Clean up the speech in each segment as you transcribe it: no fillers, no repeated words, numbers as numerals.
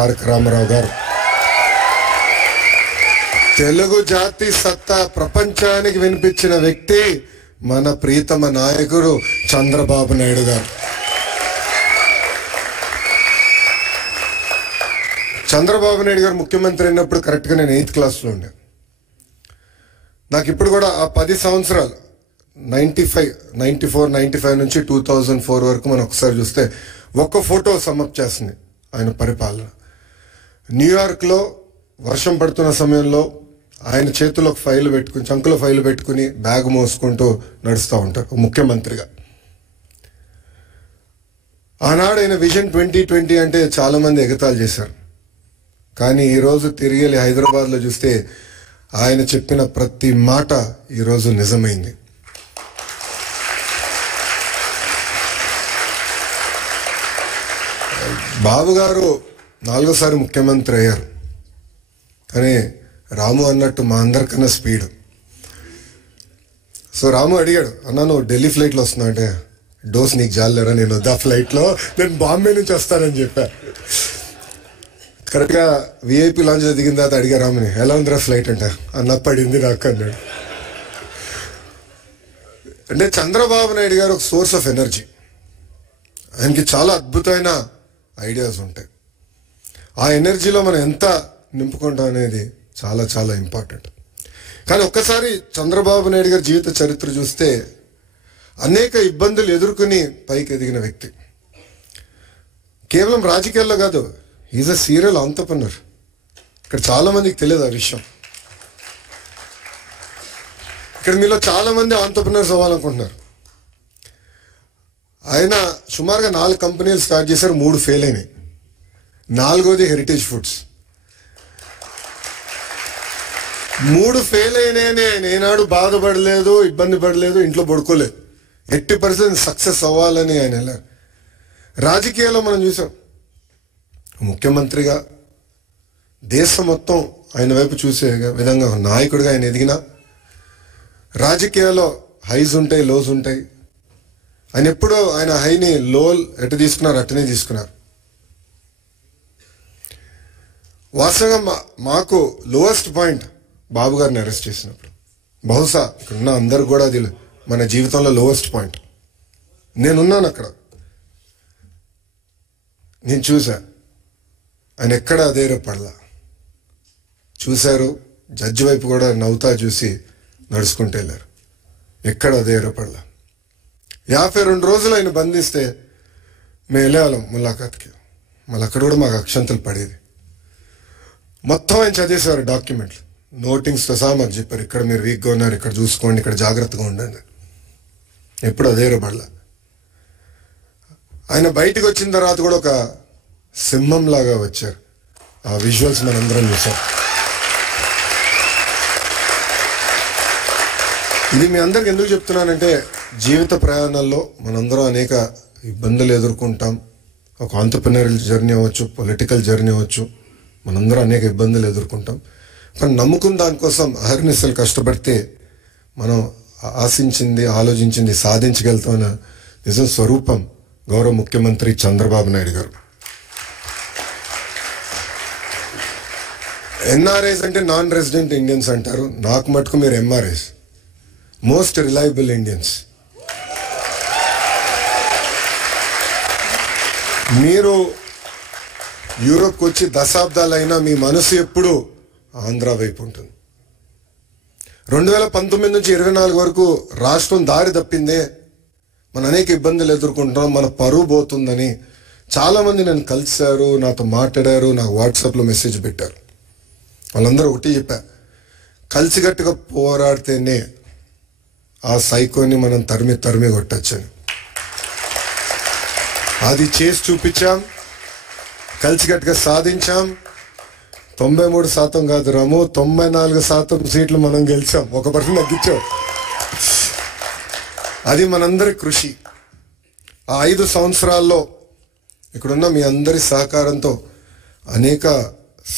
తారక రామారావు గారు తెలుగు జాతి సత్తా ప్రపంచానికి వినిపించిన వ్యక్తి మన ప్రీతమ నాయకుడు చంద్రబాబు నాయుడు గారు. చంద్రబాబు నాయుడు గారు ముఖ్యమంత్రి అయినప్పుడు కరెక్ట్గా నేను 8th క్లాస్లో ఉండే. నాకు ఇప్పుడు కూడా ఆ 10 సంవత్సరాలు 94, 95 నుంచి 2004 వరకు మనం ఒకసారి చూస్తే ఒక్క ఫోటో సమ్మప్ చేస్తుంది ఆయన పరిపాలన. న్యూయార్క్లో వర్షం పడుతున్న సమయంలో ఆయన చేతిలో ఫైల్ పెట్టుకుని, చంకులో ఫైల్ పెట్టుకుని బ్యాగ్ మోసుకుంటూ నడుస్తూ ఉంటారు ముఖ్యమంత్రిగా. ఆనాడు ఆయన విజన్ 2020 అంటే చాలా మంది ఎగతాళి చేశారు. కానీ ఈరోజు తిరిగి వెళ్ళి హైదరాబాద్లో చూస్తే ఆయన చెప్పిన ప్రతి మాట ఈరోజు నిజమైంది. బాబు గారు 4వ సారి ముఖ్యమంత్రి అయ్యారు. కానీ రాము అన్నట్టు మా అందరికన్నా స్పీడ్. సో రాము అడిగాడు, అన్నా నువ్వు ఢిల్లీ ఫ్లైట్లో వస్తున్నా అంటే, డోస్ నీకు జాలేరా, నేను వద్దా ఫ్లైట్లో, నేను బాంబే నుంచి వస్తానని చెప్పా. కరెక్ట్గా విఐపి లాంచ్ దిగిన తర్వాత అడిగా రాముని, ఎలా ఉందిరా ఫ్లైట్ అంటే, అన్న పడింది నాకు అన్నాడు. అంటే చంద్రబాబు నాయుడు గారు ఒక సోర్స్ ఆఫ్ ఎనర్జీ. ఆయనకి చాలా అద్భుతమైన ఐడియాస్ ఉంటాయి. ఆ ఎనర్జీలో మనం ఎంత నింపుకుంటాం అనేది చాలా చాలా ఇంపార్టెంట్. కానీ ఒక్కసారి చంద్రబాబు నాయుడు గారి జీవిత చరిత్ర చూస్తే అనేక ఇబ్బందులు ఎదుర్కొని పైకి ఎదిగిన వ్యక్తి. కేవలం రాజకీయాల్లో కాదు, ఈజ్ అ సీరియల్ ఆంటర్‌ప్రెన్యూర్. ఇక్కడ చాలా మందికి తెలియదు ఆ విషయం. ఇక్కడ మీలో చాలా మంది ఆంటర్‌ప్రెన్యూర్స్ అవ్వాలనుకుంటున్నారు. ఆయన సుమారుగా 4 కంపెనీలు స్టార్ట్ చేశారు, 3 ఫెయిల్ అయినాయి. 4వది హెరిటేజ్ ఫుడ్స్. 3 ఫెయిల్ అయినాయని ఆయన ఏనాడు బాధపడలేదు, ఇబ్బంది పడలేదు, ఇంట్లో పడుకోలేదు. 80% సక్సెస్ అవ్వాలని ఆయన వెళ్ళారు. రాజకీయాల్లో మనం చూసాం, ముఖ్యమంత్రిగా దేశం మొత్తం ఆయన వైపు చూసే విధంగా నాయకుడిగా ఆయన ఎదిగిన. రాజకీయాల్లో హైస్ ఉంటాయి, లోస్ ఉంటాయి. ఆయన ఎప్పుడూ ఆయన హైని లో ఎటు తీసుకున్నారు అట్టనే తీసుకున్నారు. వాస్తవంగా మాకు లోయెస్ట్ పాయింట్ బాబు గారిని అరెస్ట్ చేసినప్పుడు, బహుశా ఇక్కడున్న అందరు కూడా అది మన జీవితంలో లోయెస్ట్ పాయింట్. నేనున్నాను అక్కడ, నేను చూసా ఆయన ఎక్కడ అధైర్యపడలా. చూశారు, జడ్జి వైపు కూడా నవ్వుతా చూసి నడుచుకుంటూ వెళ్ళారు. ఎక్కడ అధైర్యపడలా. 52 రోజులు ఆయన బంధిస్తే మేము వెళ్ళేవాళ్ళం ములాఖాత్కి. మళ్ళీ అక్కడ కూడా మాకు అక్షంతలు పడేది. మొత్తం ఆయన చదివేసేవారు డాక్యుమెంట్లు, నోటింగ్స్తో సహా మాకు చెప్పారు, ఇక్కడ మీరు వీక్గా ఉన్నారు, ఇక్కడ చూసుకోండి, ఇక్కడ జాగ్రత్తగా ఉండండి. ఎప్పుడు అధైర్యపడలా. ఆయన బయటకు వచ్చిన తర్వాత కూడా ఒక సింహంలాగా వచ్చారు. ఆ విజువల్స్ మనందరం చూసాం. ఇది మీ అందరికి ఎందుకు చెప్తున్నానంటే, జీవిత ప్రయాణాల్లో మనందరం అనేక ఇబ్బందులు ఎదుర్కొంటాం. ఒక ఆంటర్‌ప్రెన్యూరల్ జర్నీ అవ్వచ్చు, పొలిటికల్ జర్నీ అవ్వచ్చు, మనందరం అనేక ఇబ్బందులు ఎదుర్కొంటాం. కానీ నమ్ముకున్న దానికోసం అహర్నిశలు కష్టపడితే మనం ఆశించింది, ఆలోచించింది సాధించగలుగుతామన్న నిజం స్వరూపం గౌరవ ముఖ్యమంత్రి చంద్రబాబు నాయుడు గారు. ఎన్ఆర్ఐస్ అంటే నాన్ రెసిడెంట్ ఇండియన్స్ అంటారు. నాకు మటుకు మీరు ఎంఆర్ఐస్, మోస్ట్ రిలయబుల్ ఇండియన్స్. మీరు యూరోప్కి వచ్చి దశాబ్దాలైనా మీ మనసు ఎప్పుడు ఆంధ్ర వైపు ఉంటుంది. 2019 నుంచి 24 వరకు రాష్ట్రం దారి తప్పిందే, మనం అనేక ఇబ్బందులు ఎదుర్కొంటున్నాం, మన పరువు పోతుందని చాలామంది నన్ను కలిశారు, నాతో మాట్లాడారు, నాకు వాట్సాప్లో మెసేజ్ పెట్టారు. వాళ్ళందరూ ఒకటి చెప్పారు, కలిసికట్టుగా పోరాడితేనే ఆ సైకోని మనం తరిమి కొట్టచ్చని. అది చేసి చూపించాం, కలిసికట్టుగా సాధించాం. 93% కాదు రాము, 94% సీట్లు మనం గెలిచాం, 1% తగ్గించాం. అది మనందరి కృషి. ఆ 5 సంవత్సరాల్లో ఇక్కడున్న మీ అందరి సహకారంతో అనేక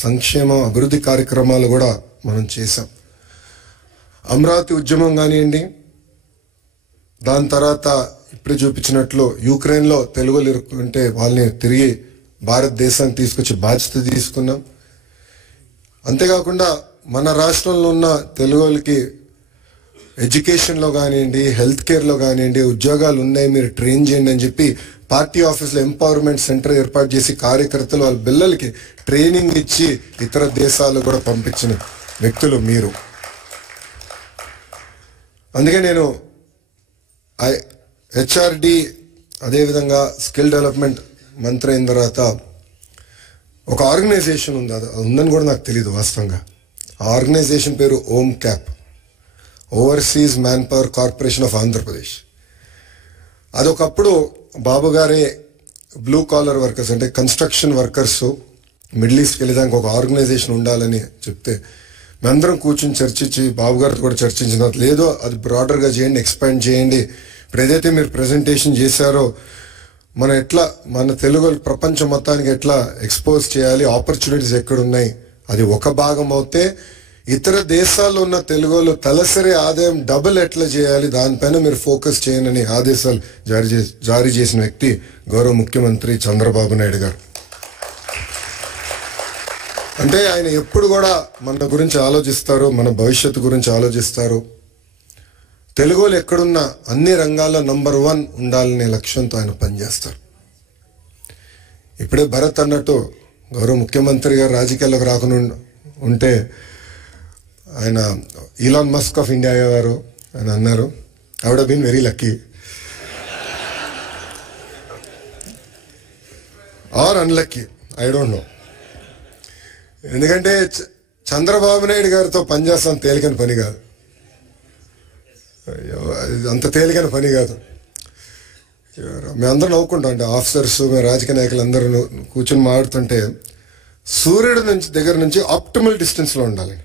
సంక్షేమ అభివృద్ధి కార్యక్రమాలు కూడా మనం చేశాం. అమరావతి ఉద్యమం కానివ్వండి, దాని తర్వాత ఇప్పుడే చూపించినట్లు యుక్రెయిన్లో తెలుగులు ఇరుక్కుంటే వాళ్ళని తిరిగి భారతదేశాన్ని తీసుకొచ్చి బాధ్యత తీసుకున్నాం. అంతేకాకుండా మన రాష్ట్రంలో ఉన్న తెలుగు వాళ్ళకి ఎడ్యుకేషన్లో కానివ్వండి, హెల్త్ కేర్లో కానివ్వండి ఉద్యోగాలు ఉన్నాయి, మీరు ట్రైన్ చేయండి అని చెప్పి పార్టీ ఆఫీస్లో ఎంపవర్మెంట్ సెంటర్ ఏర్పాటు చేసి కార్యకర్తలు వాళ్ళ పిల్లలకి ట్రైనింగ్ ఇచ్చి ఇతర దేశాలు కూడా పంపించిన వ్యక్తులు మీరు. అందుకే నేను హెచ్ఆర్డి అదేవిధంగా స్కిల్ డెవలప్మెంట్ మంత్రి అయిన తర్వాత ఒక ఆర్గనైజేషన్ ఉంది, అది ఉందని కూడా నాకు తెలియదు వాస్తవంగా. ఆ ఆర్గనైజేషన్ పేరు OMCAP, overseas man power corporation of Andhra Pradesh. అదొకప్పుడు బాబు గారే బ్లూ కాలర్ వర్కర్స్ అంటే కన్స్ట్రక్షన్ వర్కర్స్ మిడిల్ ఈస్ట్కి వెళ్ళేదానికి ఒక ఆర్గనైజేషన్ ఉండాలని చెప్తే మేమందరం కూర్చొని చర్చించి బాబు గారితో కూడా చర్చించిన తర్వాత లేదో అది బ్రాడర్గా చేయండి, ఎక్స్పాండ్ చేయండి. ఇప్పుడు ఏదైతే మీరు ప్రెజెంటేషన్ చేశారో మనం ఎట్లా మన తెలుగు ప్రపంచం మొత్తానికి ఎట్లా ఎక్స్పోజ్ చేయాలి, ఆపర్చునిటీస్ ఎక్కడున్నాయి, అది ఒక భాగం అవుతే ఇతర దేశాల్లో ఉన్న తెలుగులో తలసరి ఆదాయం డబుల్ ఎట్లా చేయాలి దానిపైన మీరు ఫోకస్ చేయనని ఆదేశాలు జారీ చేసిన వ్యక్తి గౌరవ ముఖ్యమంత్రి చంద్రబాబు నాయుడు గారు. అంటే ఆయన ఎప్పుడు కూడా మన గురించి ఆలోచిస్తారు, మన భవిష్యత్తు గురించి ఆలోచిస్తారు. తెలుగులో ఎక్కడున్నా అన్ని రంగాల్లో నంబర్ 1 ఉండాలనే లక్ష్యంతో ఆయన పనిచేస్తారు. ఇప్పుడే భరత్ అన్నట్టు గౌరవ ముఖ్యమంత్రి గారు రాజకీయాల్లోకి రాకుండా ఉంటే ఆయన ఈలాన్ మస్క్ ఆఫ్ ఇండియా అయ్యేవారు అని అన్నారు. I would have been very lucky or unlucky, I don't know. ఎందుకంటే చంద్రబాబు నాయుడు గారితో పనిచేస్తాం తేలికని పని కాదు, అంత తేలికైన పని కాదు. మేమందరం నవ్వుకుంటాం అంటే ఆఫీసర్స్ మేము రాజకీయ నాయకులు అందరూ కూర్చొని మాట్లాడుతుంటే సూర్యుడి దగ్గర నుంచి ఆప్టిమల్ డిస్టెన్స్లో ఉండాలి.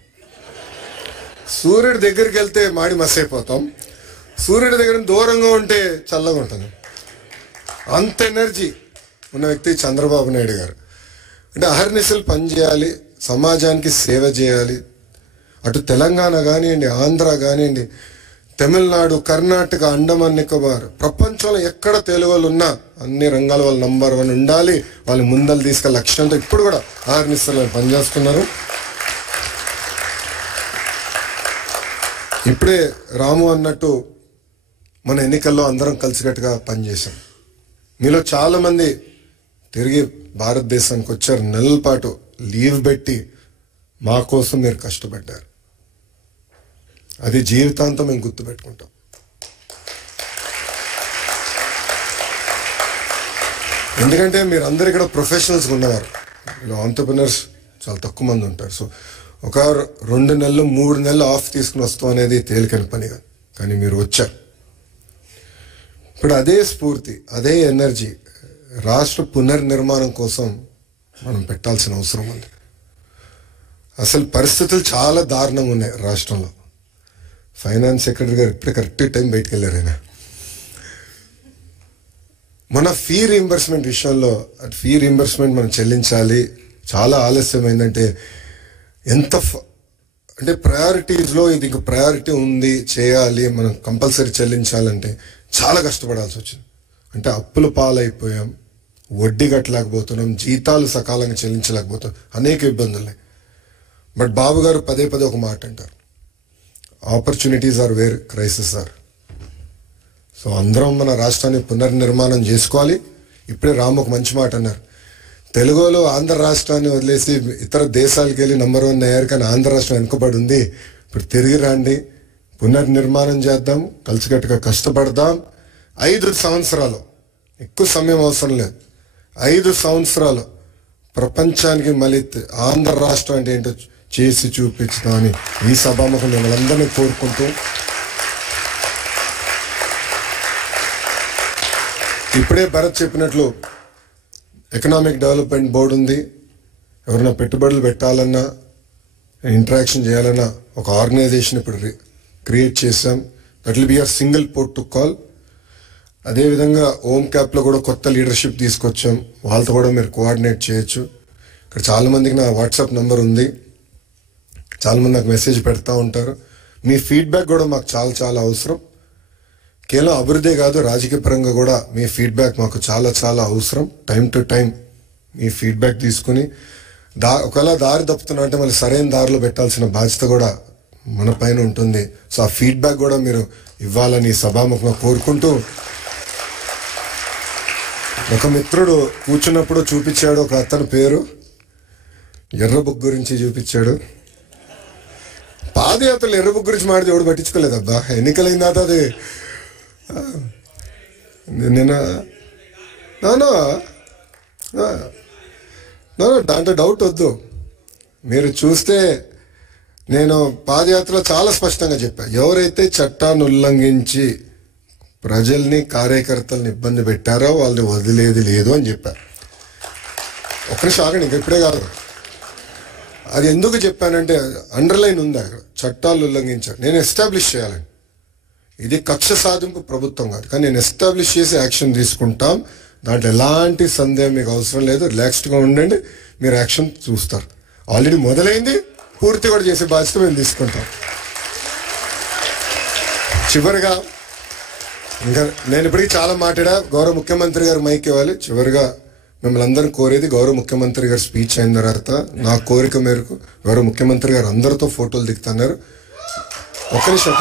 సూర్యుడి దగ్గరికి వెళ్తే మాడి మస్ అయిపోతాం, సూర్యుడి దగ్గర దూరంగా ఉంటే చల్లగా ఉంటుంది. అంత ఎనర్జీ ఉన్న వ్యక్తి చంద్రబాబు నాయుడు గారు. అంటే అహర్నిశలు పనిచేయాలి, సమాజానికి సేవ చేయాలి. అటు తెలంగాణ కానివ్వండి, ఆంధ్ర కానివ్వండి, తమిళనాడు, కర్ణాటక, అండమాన్ నికోబార్ ప్రపంచంలో ఎక్కడ తెలుగు వాళ్ళు ఉన్నా అన్ని రంగాల వాళ్ళు నంబర్ 1 ఉండాలి, వాళ్ళు ముందలు తీసుకెళ్ళే లక్ష్యంతో ఇప్పుడు కూడా అహర్నిశలు పనిచేస్తున్నారు. ఇప్పుడే రాము అన్నట్టు మన ఎన్నికల్లో అందరం కలిసికట్టుగా పనిచేశాం. మీలో చాలా మంది తిరిగి భారతదేశానికి వచ్చారు, నెలల పాటు లీవ్ పెట్టి మా కోసం మీరు కష్టపడ్డారు. అది జీవితాంతం మేము గుర్తుపెట్టుకుంటాం. ఎందుకంటే మీరు అందరు ఇక్కడ ప్రొఫెషనల్స్ ఉన్నవారు, ఇలా ఆంటర్‌ప్రెన్యూర్స్ చాలా తక్కువ మంది ఉంటారు. సో ఒక 2 నెలలు 3 నెలలు ఆఫ్ తీసుకుని వస్తాం అనేది తేలికైన పని కాదు, కానీ మీరు వచ్చారు. ఇప్పుడు అదే స్ఫూర్తి, అదే ఎనర్జీ రాష్ట్ర పునర్నిర్మాణం కోసం మనం పెట్టాల్సిన అవసరం ఉంది. అసలు పరిస్థితులు చాలా దారుణంగా ఉన్నాయి రాష్ట్రంలో. ఫైనాన్స్ సెక్రటరీ గారు ఇప్పుడే కరెక్ట్ టైం బయటకు వెళ్ళారు. ఆయన మన ఫీ రీయింబర్స్మెంట్ విషయంలో ఫీ రీయింబర్స్మెంట్ మనం చెల్లించాలి, చాలా ఆలస్యమైందంటే ఎంత అంటే ప్రయారిటీస్లో ఇది ప్రయారిటీ ఉంది, చేయాలి, మనం కంపల్సరీ చెల్లించాలంటే చాలా కష్టపడాల్సి వచ్చింది. అంటే అప్పుల పాలైపోయాం, వడ్డీ కట్టలేకపోతున్నాం, జీతాలు సకాలంగా చెల్లించలేకపోతాం, అనేక ఇబ్బందులు. బట్ బాబు గారు పదే పదే ఒక మాట అంటారు, opportunities are where crisis are. So అందరం మన రాష్ట్రాన్ని పునర్నిర్మాణం చేసుకోవాలి. ఇప్పుడే రాము ఒక మంచి మాట అన్నారు, తెలుగులో ఆంధ్ర రాష్ట్రాన్ని వదిలేసి ఇతర దేశాలకు వెళ్ళి నంబర్ 1 అయ్యారు, కానీ ఆంధ్ర రాష్ట్రం వెనుకబడి ఉంది. ఇప్పుడు తిరిగి రండి, పునర్నిర్మాణం చేద్దాం, కలిసికట్టుగా కష్టపడదాం. 5 సంవత్సరాలు, ఎక్కువ సమయం అవసరం లేదు, 5 సంవత్సరాలు ప్రపంచానికి మళ్ళీ ఆంధ్ర రాష్ట్రం అంటే ఏంటో చేసి చూపించుదామని ఈ సభాముఖం మిమ్మల్ని అందరినీ కోరుకుంటూ, ఇప్పుడే భరత్ చెప్పినట్లు ఎకనామిక్ డెవలప్మెంట్ బోర్డు ఉంది. ఎవరైనా పెట్టుబడులు పెట్టాలన్నా, ఇంటరాక్షన్ చేయాలన్నా ఒక ఆర్గనైజేషన్ ఇప్పుడు క్రియేట్ చేసాం. That will be a single port to call. అదేవిధంగా ఓమ్ క్యాప్లో కూడా కొత్త లీడర్షిప్ తీసుకొచ్చాం, వాళ్ళతో కూడా మీరు కోఆర్డినేట్ చేయొచ్చు. ఇక్కడ చాలామందికి నా వాట్సాప్ నెంబర్ ఉంది, చాలామంది నాకు మెసేజ్ పెడతా ఉంటారు. మీ ఫీడ్బ్యాక్ కూడా మాకు చాలా చాలా అవసరం. కేవలం అభివృద్ధి కాదు, రాజకీయ పరంగా కూడా మీ ఫీడ్బ్యాక్ మాకు చాలా చాలా అవసరం. Time to time me feedback తీసుకుని ఒకవేళ దారి తప్పుతున్నా అంటే మళ్ళీ సరైన దారిలో పెట్టాల్సిన బాధ్యత కూడా మన పైన ఉంటుంది. సో ఆ ఫీడ్బ్యాక్ కూడా మీరు ఇవ్వాలని సభాముఖంగా కోరుకుంటూ, ఒక మిత్రుడు కూర్చున్నప్పుడు చూపించాడు, ఒక అతని పేరు ఎర్ర బుక్ గురించి చూపించాడు. పాదయాత్రలు ఎర్ర బుక్ గురించి మాట్లాడి ఎవడు పట్టించుకోలేదబ్బా. ఎన్నికలైన తర్వాత అది నిన్న దాంట్లో డౌట్ వద్దు. మీరు చూస్తే నేను పాదయాత్రలో చాలా స్పష్టంగా చెప్పా, ఎవరైతే చట్టాన్ని ఉల్లంఘించి ప్రజల్ని కార్యకర్తల్ని ఇబ్బంది పెట్టారో వాళ్ళని వదిలేది లేదు అని చెప్పారు. ఒక్కరి షాగండి, ఇంక ఇప్పుడే కాదు. అది ఎందుకు చెప్పానంటే అండర్లైన్ ఉంది అక్కడ, చట్టాలు ఉల్లంఘించారు. నేను ఎస్టాబ్లిష్ చేయాలని, ఇది కక్ష సాధింపు ప్రభుత్వం కాదు, కానీ నేను ఎస్టాబ్లిష్ చేసి యాక్షన్ తీసుకుంటాం. దాంట్లో ఎలాంటి సందేహం మీకు అవసరం లేదు. రిలాక్స్డ్గా ఉండండి, మీరు యాక్షన్ చూస్తారు. ఆల్రెడీ మొదలైంది, పూర్తి కూడా చేసే బాధ్యత మేము తీసుకుంటాం. చివరిగా ఇంకా నేను ఇప్పటికీ చాలా మాట్లాడా, గౌరవ ముఖ్యమంత్రి గారు మైక్ ఇవ్వాలి. చివరిగా మిమ్మల్ని అందరిని కోరేది, గౌరవ ముఖ్యమంత్రి గారు స్పీచ్ అయిన తర్వాత నా కోరిక మేరకు గౌరవ ముఖ్యమంత్రి గారు అందరితో ఫోటోలు దిగుతున్నారు. ఒక్క నిమిషం